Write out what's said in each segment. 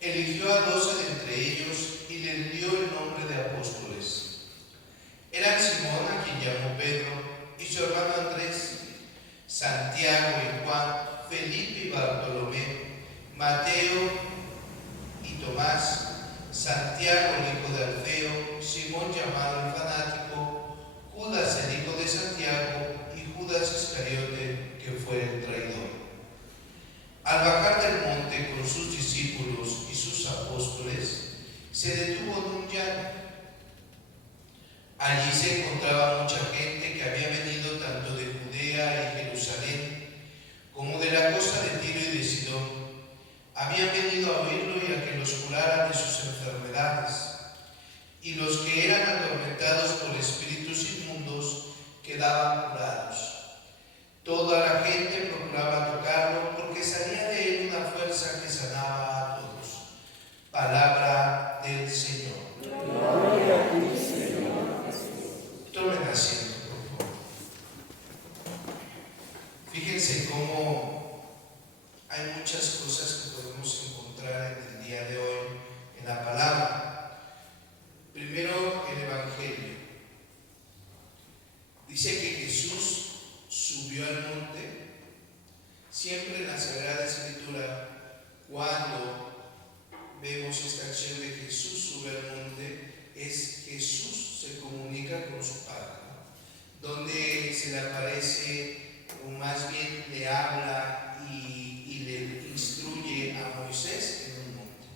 Eligió a 12 de entre ellos y les dio el nombre de apóstoles. Eran Simón, a quien llamó Pedro, y su hermano Andrés, Santiago y Juan, Felipe y Bartolomé, Mateo y Tomás, Santiago el hijo de Alfeo, Simón llamado el fanático, Judas el hijo de Santiago y Judas Iscariote, que fue el traidor. Al bajar del monte con sus discípulos y sus apóstoles, se detuvo en un llano. Allí se encontraba mucha gente que había venido tanto de Judea y Jerusalén como de la costa de Tiro y de Sidón. Habían venido a oírlo y a que los curara de sus enfermedades. Y los que eran atormentados por espíritus inmundos quedaban curados. Toda la gente procuraba tocarlo porque salía de él una fuerza que sanaba a todos. Palabra del Señor. Gloria a ti, Señor Jesús. Tomen asiento, por favor. Fíjense cómo hay muchas cosas que podemos encontrar en el día de hoy en la palabra. Primero, el Evangelio. Dice que Jesús subió al monte. Siempre en la Sagrada Escritura, cuando vemos esta acción de Jesús sube al monte, es Jesús se comunica con su Padre, ¿no? Donde se le aparece, o más bien le habla y le instruye a Moisés en un monte.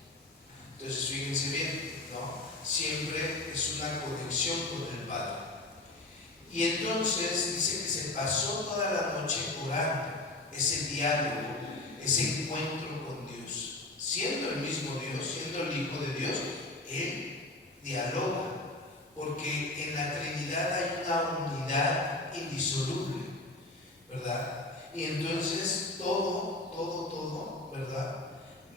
Entonces fíjense bien, ¿no? Siempre es una conexión con el Padre. Y entonces dice que se pasó toda la noche orando, ese diálogo, ese encuentro con Dios. Siendo el mismo Dios, siendo el Hijo de Dios, Él dialoga, porque en la Trinidad hay una unidad indisoluble, ¿verdad? Y entonces todo, ¿verdad?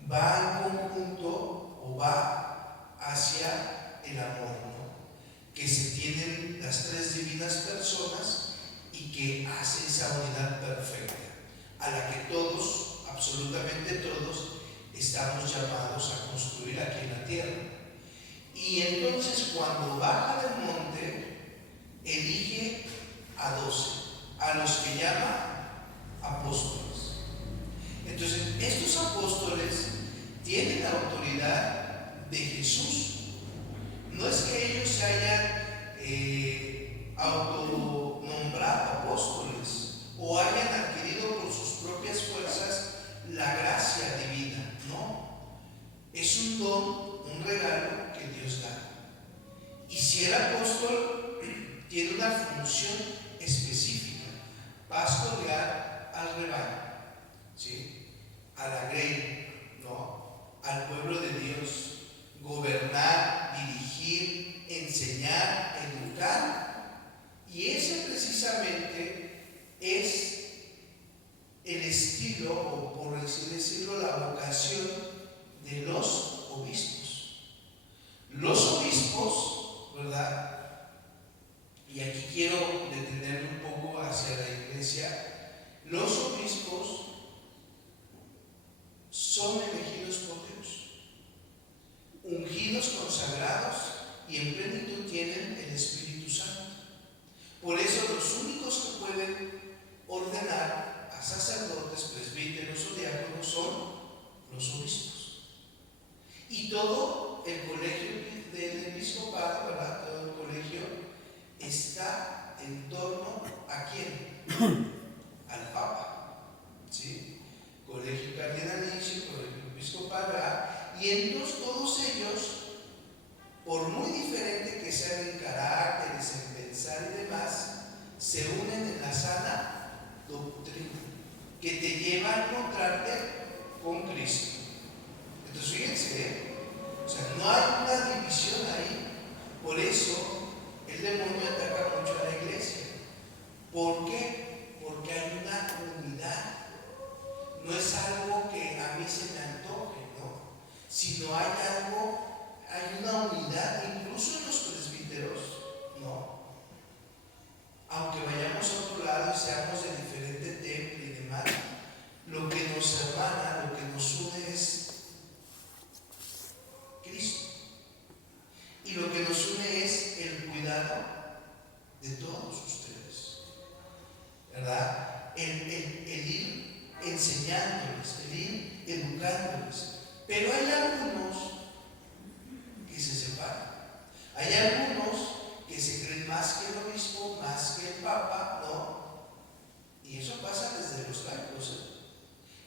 Va en conjunto o va hacia el amor, ¿no? Que se tienen las tres divinas personas y que hace esa unidad perfecta, a la que todos, absolutamente todos, estamos llamados a construir aquí en la tierra. Y entonces cuando baja del monte, elige a 12, a los que llama apóstoles. Entonces, estos apóstoles tienen la autoridad de Jesús. No es que ellos se hayan autonombrado apóstoles o hayan adquirido por sus propias fuerzas la gracia divina, no. Es un don, un regalo que Dios da. Y si el apóstol tiene una función específica, pastorear al rebaño, ¿sí? A la grey, ¿no? Al pueblo de Dios, gobernar, dirigir, enseñar, educar. Y ese precisamente es el estilo, o por así decirlo, la vocación de los obispos. Los obispos, ¿verdad? Y aquí quiero detenerme un poco hacia la iglesia. Los obispos son elegidos por Dios, ungidos, consagrados, y en plenitud tienen el Espíritu Santo. Por eso los únicos que pueden ordenar a sacerdotes, presbíteros o diáconos son los obispos. Y todo el colegio del episcopado, ¿verdad? Todo el colegio está en torno ¿a quién? Al Papa, ¿sí? Colegio cardinalicio, colegio episcopal, ¿verdad? Y entonces todos ellos, por muy diferente que sean en caracteres, en pensar y demás, se unen en la sana doctrina que te lleva a encontrarte con Cristo. Entonces fíjense, o sea, no hay una división ahí. Por eso el demonio ataca mucho a la iglesia. ¿Por qué? Porque hay una unidad. No es algo que a mí se me antoje, ¿no? Sino hay algo, hay una unidad, incluso en los presbíteros, ¿no? Aunque vayamos a otro lado y seamos de diferente temple y demás, lo que nos hermana, lo que nos une es algunos que se separan. Hay algunos que se creen más que el obispo, más que el papa, ¿no? Y eso pasa desde los laicos, ¿eh?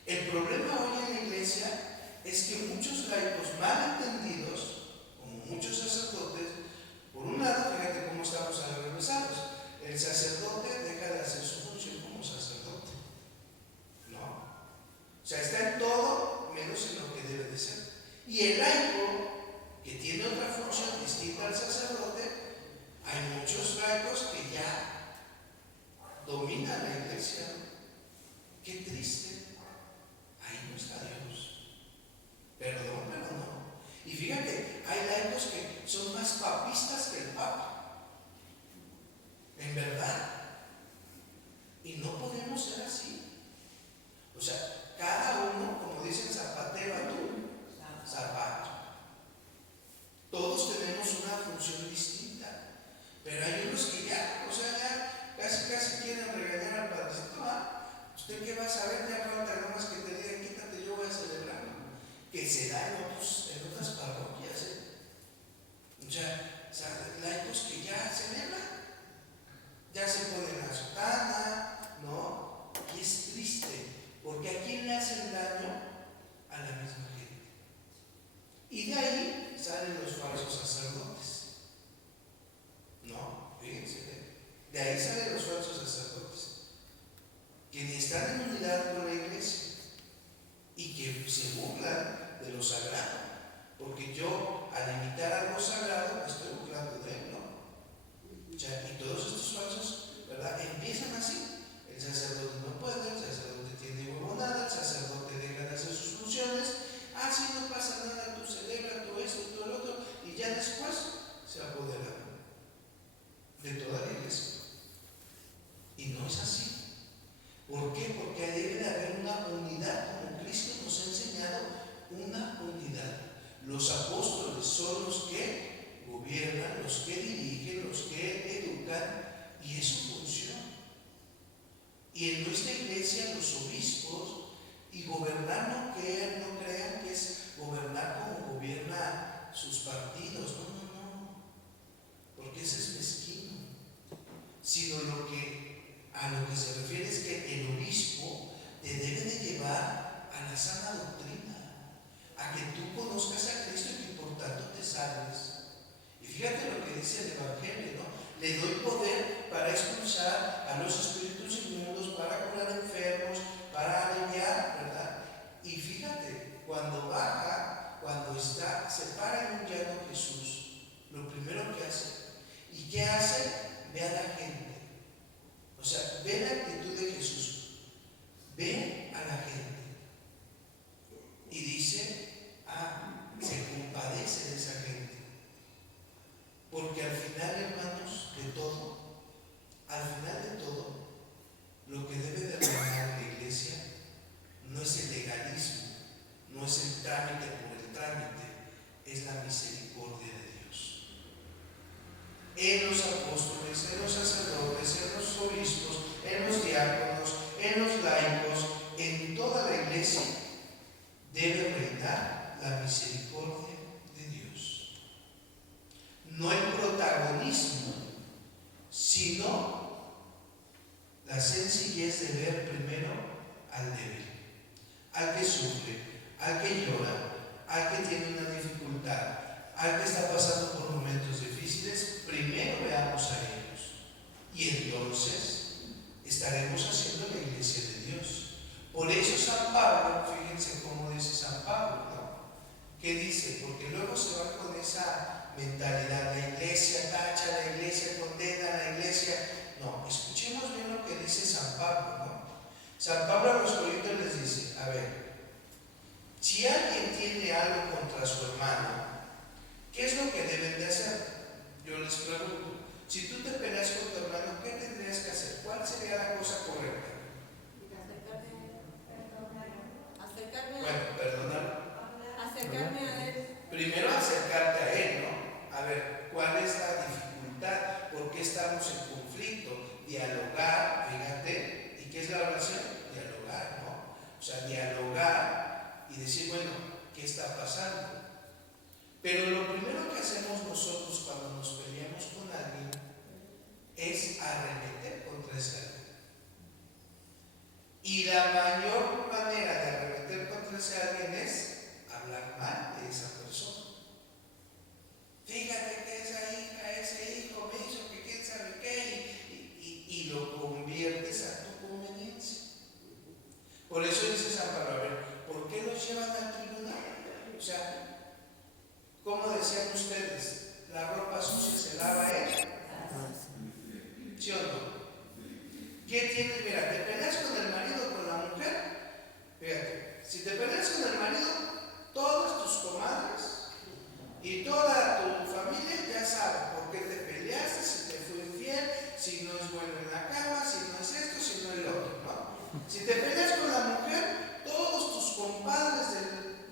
El problema hoy en la iglesia es que muchos laicos mal entendidos, como muchos sacerdotes, por un lado, fíjate cómo estamos ahora regresados. El sacerdote deja de hacer su función como sacerdote, ¿no? O sea, está en todo menos en lo que debe de ser. Y el laico, que tiene otra función distinta al sacerdote, hay muchos laicos que ya dominan la iglesia, ¿no? Qué triste. Ahí no está Dios. Perdón, pero no. Y fíjate, hay laicos que son más papistas que el Papa. En verdad. Y no podemos ser así. O sea, cada uno, como dicen zapatero a tu zapato. Todos tenemos una función distinta. Pero hay unos que ya, o sea, ya casi quieren regañar al padrecito. ¿Usted qué va a saber? Ya falta nada más que te digan, quítate, yo voy a celebrar. Que se da en otras parroquias, ¿eh? O sea, laicos que ya celebran, ya se ponen la sotana, ¿no? Y es triste, porque ¿a quién le hacen daño? A la misma gente. Y de ahí salen los falsos sacerdotes, ¿no? Fíjense, de ahí salen los falsos sacerdotes, que ni están en unidad con la iglesia y que se burlan de lo sagrado, porque yo al imitar algo sagrado me estoy burlando de él, ¿no? O sea, y todos estos falsos, ¿verdad? Empiezan así. El sacerdote no puede, el sacerdote tiene huevonada, el sacerdote deja de hacer sus funciones. Sí, no pasa nada, tú celebras, tú esto, tú el otro, y ya después se apoderan de toda la iglesia. Y no es así. ¿Por qué? Porque debe de haber una unidad, como Cristo nos ha enseñado, una unidad. Los apóstoles son los que gobiernan, los que dirigen, los que educan, y es su función. Y en nuestra iglesia los obispos, y gobernar no crean que es gobernar como gobierna sus partidos, no, porque ese es mezquino, sino a lo que se refiere es que el obispo te debe de llevar a la sana doctrina, a que tú conozcas a Cristo y que por tanto te salves. Y fíjate lo que dice el Evangelio, ¿no? Le doy poder para expulsar a los espíritus inmundos, para curar enfermos, para aliviar, ¿verdad? Y fíjate, cuando baja, se para en un llano Jesús, lo primero que hace, ¿y qué hace? Ve a la gente. O sea, ve la actitud de Jesús, ve a la gente y dice, se compadece de esa gente. Porque al final, hermanos, al final de todo, lo que debe de reinar en la iglesia no es el legalismo, no es el trámite por el trámite, es la misericordia de Dios. En los apóstoles, en los sacerdotes, en los obispos, en los diáconos, en los laicos, en toda la iglesia, debe reinar la misericordia de Dios. No el protagonismo, sino la sencillez de ver primero al débil, al que sufre, al que llora, al que tiene una dificultad, al que está pasando por momentos difíciles. Primero veamos a ellos y entonces estaremos haciendo la iglesia de Dios. Por eso San Pablo, fíjense cómo dice San Pablo, ¿no? ¿Qué dice? Porque luego se va con esa mentalidad, la iglesia tacha, la iglesia condena, la iglesia... No, escuchemos bien lo que dice San Pablo, ¿no? San Pablo a los Corintios les dice, a ver, si alguien tiene algo contra su hermano, ¿qué es lo que deben de hacer? Yo les pregunto, si tú te peleas con tu hermano, ¿qué tendrías que hacer? ¿Cuál sería la cosa correcta? Acercarme a él. Primero acercarte a él, ¿no? A ver, ¿cuál es la dificultad? ¿Por qué estamos en conflicto? Dialogar, fíjate. ¿Y qué es la oración? Dialogar, ¿no? O sea, dialogar y decir, bueno, qué está pasando. Pero lo primero que hacemos nosotros cuando nos peleamos con alguien es arremeter contra ese alguien. Y la mayor manera de arremeter contra ese alguien es hablar mal de esa persona. Fíjate que esa hija, ese hijo me hizo que quién sabe qué, y lo conviertes a tu conveniencia. Por eso dice San Pablo, a ver, ¿por qué los llevan al tribunal? O sea, ¿cómo decían ustedes? ¿La ropa sucia se lava él? ¿Sí o no? ¿Qué tienes? Mira, te peleas con el marido o con la mujer. Fíjate, si te peleas con el marido, todas tus comadres y toda tu familia ya saben por qué te peleaste, si te fue infiel, si no es bueno en la cama, si no es esto, si no es lo otro, ¿no? Si te peleas con la mujer, todos tus compadres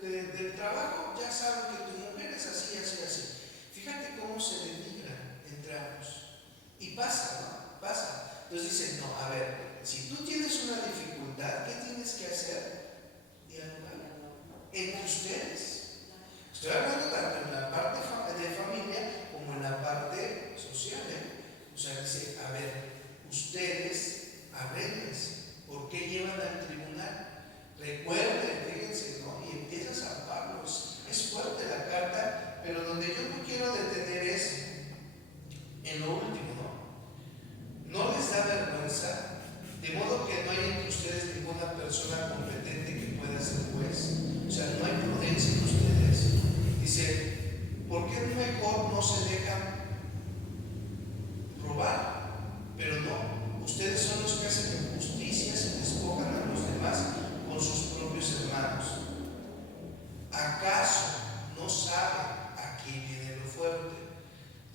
del trabajo ya saben que tu mujer es así, así, así. Fíjate cómo se denigran entre ambos. Y pasa, ¿no? Pasa. Entonces dicen, no, a ver, si tú tienes una dificultad, ¿qué tienes que hacer? Dialogar entre ustedes. Estoy hablando tanto en la parte de familia como en la parte social, ¿eh? O sea, dice, a ver, ustedes arréglense. ¿Por qué llevan al tribunal? Recuerden, fíjense, ¿no? Y empieza San Pablo. Es fuerte la carta, pero donde yo me quiero detener es en lo último, ¿no? No les da vergüenza, de modo que no hay entre ustedes ninguna persona competente que pueda ser juez. O sea, no hay prudencia en ustedes. Dice, ¿por qué mejor no se dejan robar? Pero no, ustedes son los que hacen injusticias y despojan a los demás con sus propios hermanos. ¿Acaso no saben aquí viene lo fuerte?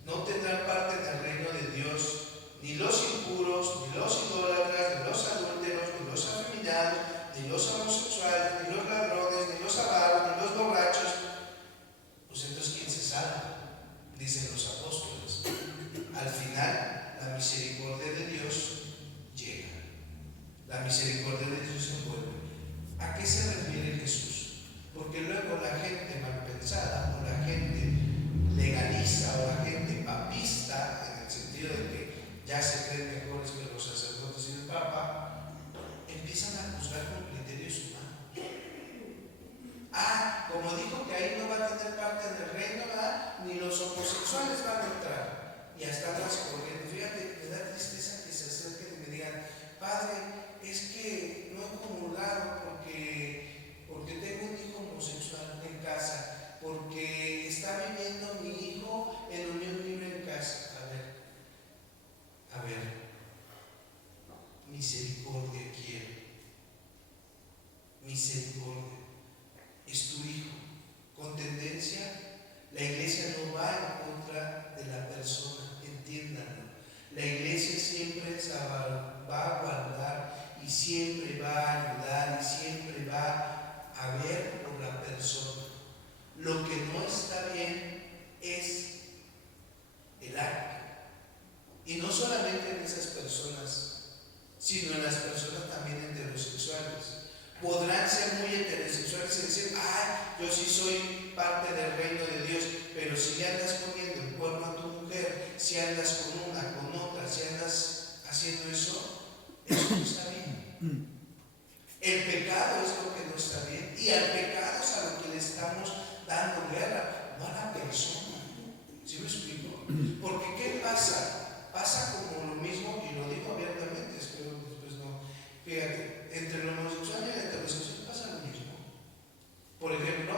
No tendrán parte en el reino de Dios ni los impuros, ni los idólatras, ni los adúlteros, ni los afeminados, ni los homosexuales, ni los ladrones, ni los avaros, ni los borrachos. Pues entonces, ¿quién se salva? Dicen los apóstoles. Al final, la misericordia de Dios llega. La misericordia de Dios se envuelve. ¿A qué se refiere Jesús? Porque luego la gente mal pensada, o la gente legalista, o la gente papista, en el sentido de que ya se creen mejores que los sacerdotes y el Papa, empiezan a juzgar con criterios humanos. Ah, como dijo que ahí no va a tener parte en el reino, ¿verdad? Ni los homosexuales van a entrar. Y hasta las corriendo. Fíjate, me da tristeza que se acerquen y me digan, padre, es que no he comulgado porque tengo un hijo homosexual en casa, porque está viviendo mi hijo en unión libre en casa. A ver, misericordia quiero. Misericordia. Es tu hijo. Con tendencia, la iglesia no va en contra de la persona, entiéndanlo. La iglesia siempre va a guardar y siempre va a ayudar y siempre va a ver por la persona. Lo que no está bien es el acto. Y no solamente en esas personas, sino en las personas también heterosexuales. Podrán ser muy heterosexuales y decir, ay, yo sí soy parte del reino de Dios, pero si le andas poniendo el cuerno a tu mujer, si andas con una, con otra, si andas haciendo eso no está bien. El pecado es lo que no está bien, y al pecado es a lo que le estamos dando guerra, no a la persona. ¿Sí me explico? Porque ¿qué pasa? Pasa como lo mismo, y lo digo abiertamente, espero después no. Fíjate, entre lo homosexual y la heterosexual pasa lo mismo. Por ejemplo,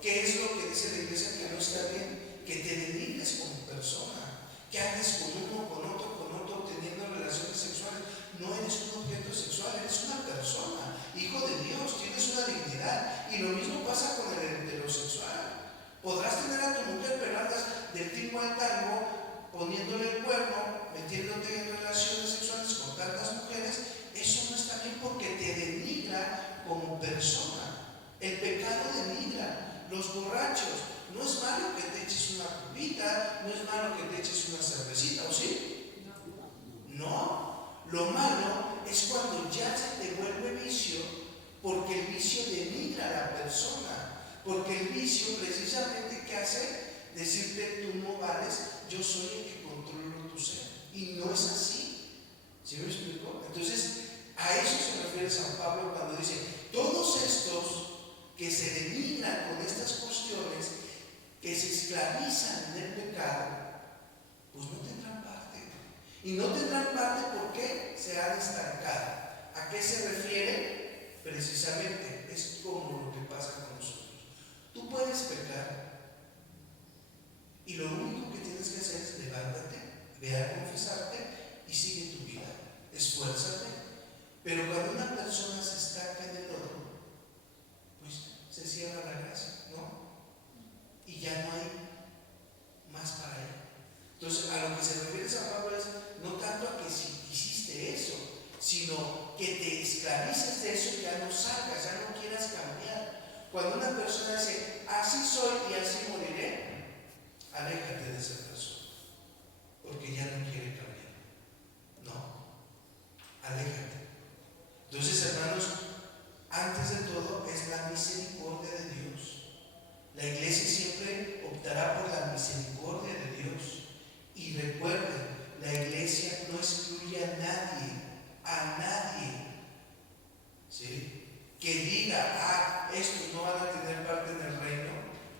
¿qué es lo que dice la iglesia que no está bien? Que te denigres como persona, que andes con uno, con otro, teniendo relaciones sexuales. No eres un objeto sexual, eres una persona, hijo de Dios, tienes una dignidad. Y lo mismo pasa con el heterosexual. Podrás tener a tu mujer, pero andas del tingo al tango, poniéndole el cuerno, metiéndote en relaciones sexuales con tantas mujeres. Eso no está bien porque te denigra como persona. El pecado denigra. Los borrachos, no es malo que te eches una cubita, no es malo que te eches una cervecita, ¿o sí? No, lo malo es cuando ya se te vuelve vicio, porque el vicio denigra a la persona. Porque el vicio precisamente, ¿qué hace? Decirte, tú no vales, yo soy el que controlo tu ser. Y no es así. ¿Sí me explico? Entonces, a eso se refiere San Pablo cuando dice, todos estos que se denominan con estas cuestiones, que se esclavizan en el pecado, pues no tendrán parte. Y no tendrán parte porque se han estancado. ¿A qué se refiere? Precisamente, es como lo que pasa con nosotros. Tú puedes pecar y lo único que tienes que hacer es levántate, ve a confesarte y sigue tu vida. Esfuérzate. Pero cuando una persona se estanca en el lodo, pues se cierra la gracia, ¿no? Y ya no hay más para él. Entonces, a lo que se refiere San Pablo es no tanto a que si hiciste eso, sino que te esclavices de eso, ya no salgas, ya no quieras cambiar. Cuando una persona dice, así soy y así moriré, aléjate de esa persona, porque ya no quiere cambiar. No, aléjate. Entonces, hermanos, antes de todo es la misericordia de Dios. La iglesia siempre optará por la misericordia de Dios. Y recuerden, la iglesia no excluye a nadie, ¿sí? Que diga, estos no van a tener parte en el reino.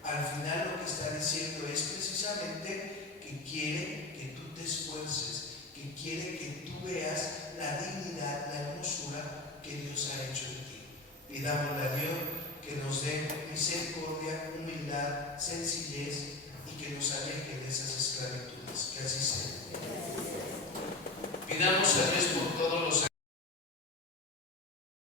Al final lo que está diciendo es precisamente que quiere que tú te esfuerces, que quiere que tú veas la dignidad, la hermosura que Dios ha hecho en ti. Pidámosle a Dios que nos dé misericordia, humildad, sencillez y que nos aleje de esas esclavitudes. Que así sea. Pidamos a Dios por todos los